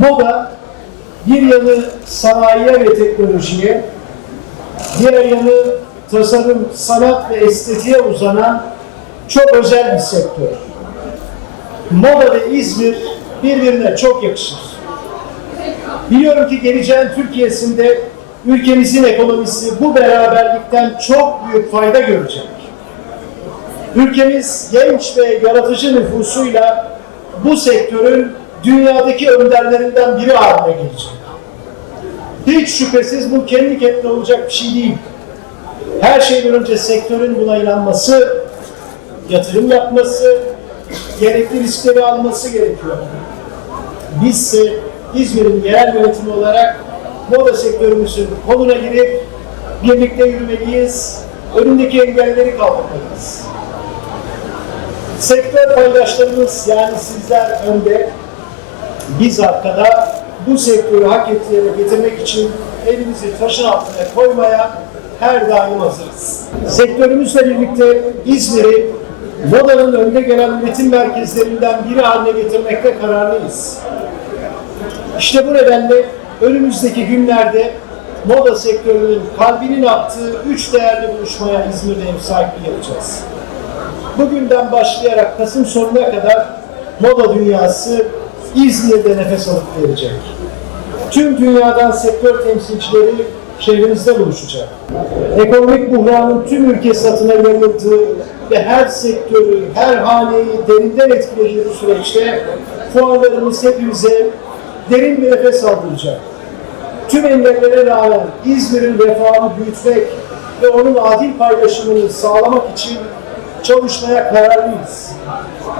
Moda bir yanı sanayiye ve teknolojiye, diğer yanı tasarım, sanat ve estetiğe uzanan çok özel bir sektör. Moda ve İzmir birbirine çok yakışır. Biliyorum ki geleceğin Türkiye'sinde ülkemizin ekonomisi bu beraberlikten çok büyük fayda görecek. Ülkemiz genç ve yaratıcı nüfusuyla bu sektörün dünyadaki önderlerinden biri haline gelecek. Hiç şüphesiz bu kendi kendine olacak bir şey değil. Her şeyden önce sektörün buna inanması, yatırım yapması, gerekli riskleri alması gerekiyor. Bizse İzmir'in yerel yönetimi olarak moda sektörümüzün koluna girip birlikte yürümeliyiz, önündeki engelleri kaldırmalıyız. Sektör paydaşlarımız yani sizler önde, biz arkada bu sektörü hak ettiği yere getirmek için elimizi taşın altına koymaya her daim hazırız. Sektörümüzle birlikte İzmir'i modanın önde gelen üretim merkezlerinden biri haline getirmekte kararlıyız. İşte bu nedenle önümüzdeki günlerde moda sektörünün kalbinin attığı üç değerli buluşmaya İzmir'de ev sahipliği yapacağız. Bugünden başlayarak Kasım sonuna kadar moda dünyası İzmir'de nefes alıp verecek. Tüm dünyadan sektör temsilcileri şehrimizde buluşacak. Ekonomik buhranın tüm ülke satına yayıldığı ve her sektörü, her haneyi derinden etkilediği bu süreçte fuarlarımız hepimize derin bir nefes aldıracak. Tüm engellere rağmen İzmir'in refahını büyütmek ve onun adil paylaşımını sağlamak için çalışmaya kararlıyız.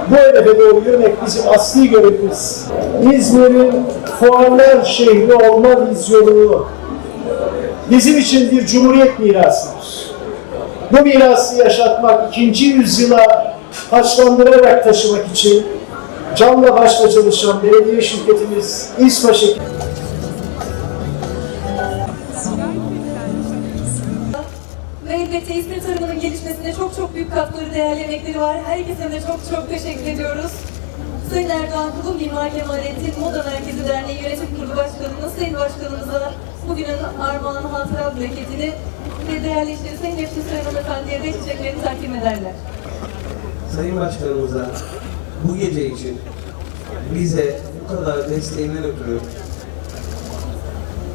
Bu hedefe doğru yürümek bizim asli görevimiz. İzmir'in fuarlar şehri olma vizyonu bizim için bir cumhuriyet mirasıdır. Bu mirası yaşatmak, ikinci yüzyıla taşlandırarak taşımak için canla başla çalışan belediye şirketimiz İSPA şirketi elbette İzmir tarımının gelişmesine çok çok büyük katkıları, değerli emekleri var. Herkese de çok çok teşekkür ediyoruz. Sayın Erdoğan Kulum Mimar Kemalettin Moda Merkezi Derneği Yönetim Kurulu Başkanımız, Sayın Başkanımıza bugünün armağan hatıra plaketini ve değerli işte Sayın Nefsi Süren Hanımefendi'ye de çiçeklerini takdim ederler. Sayın Başkanımıza bu gece için bize bu kadar desteğinden ötürü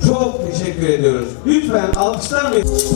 çok teşekkür ediyoruz. Lütfen alkışlar mıyız?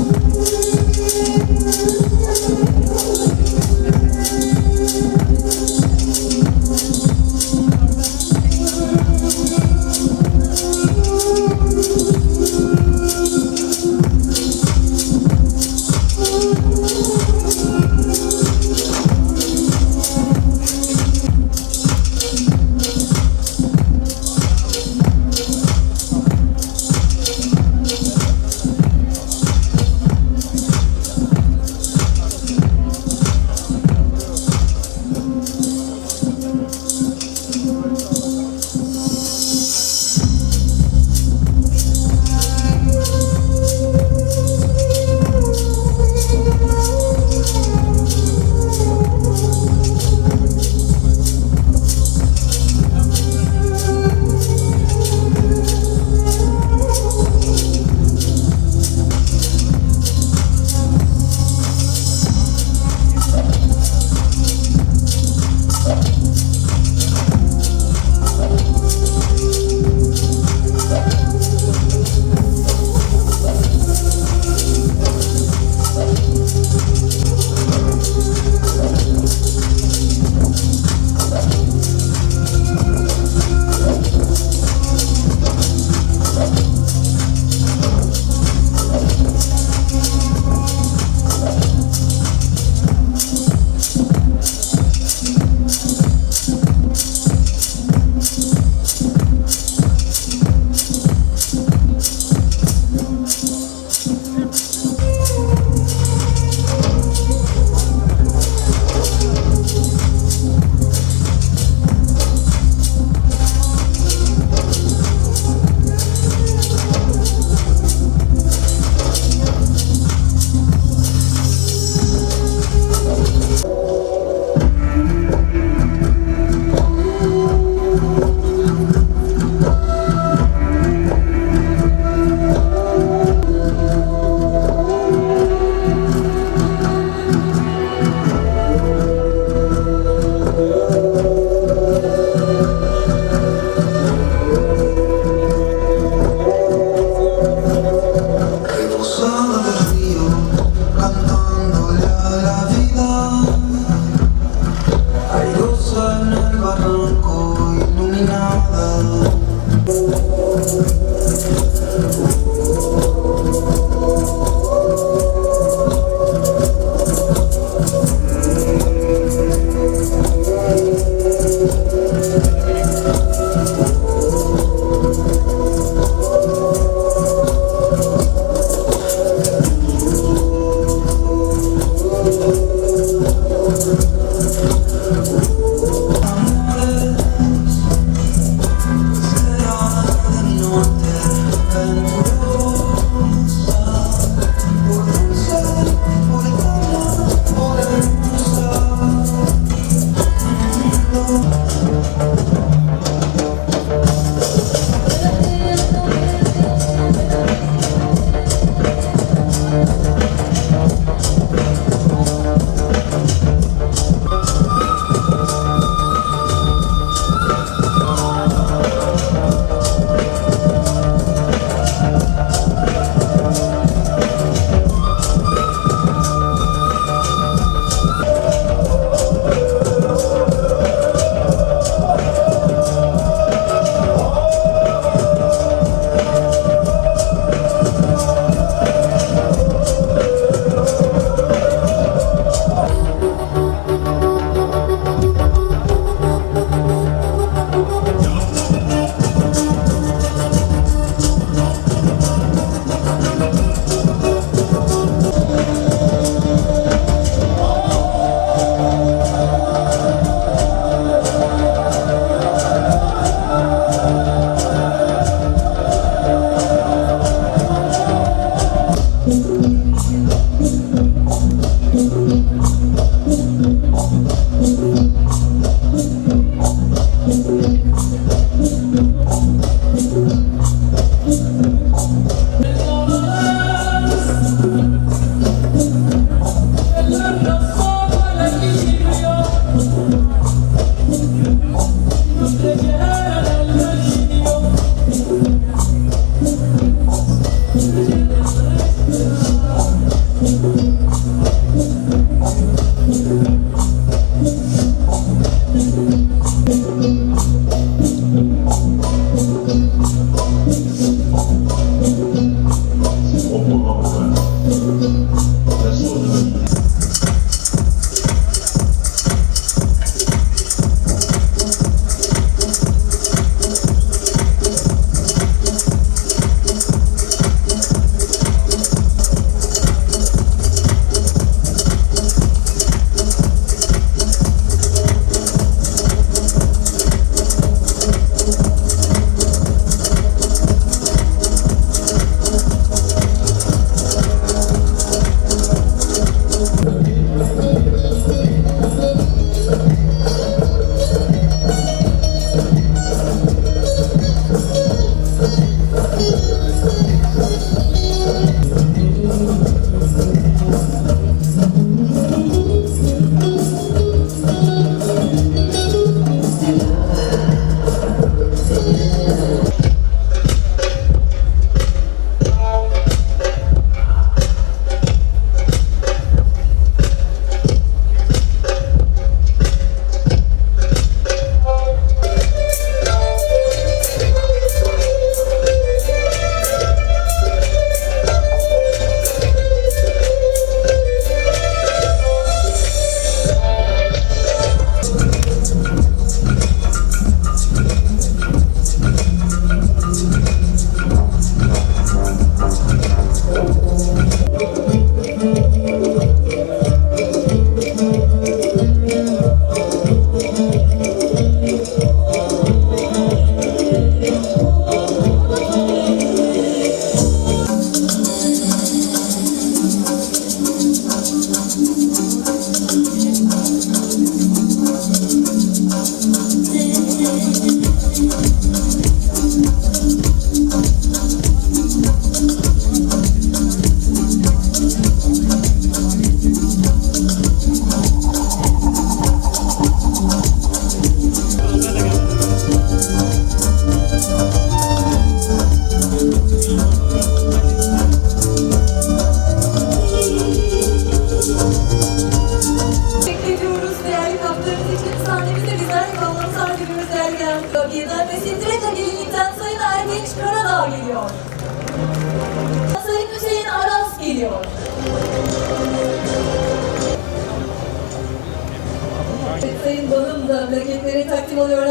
lo de.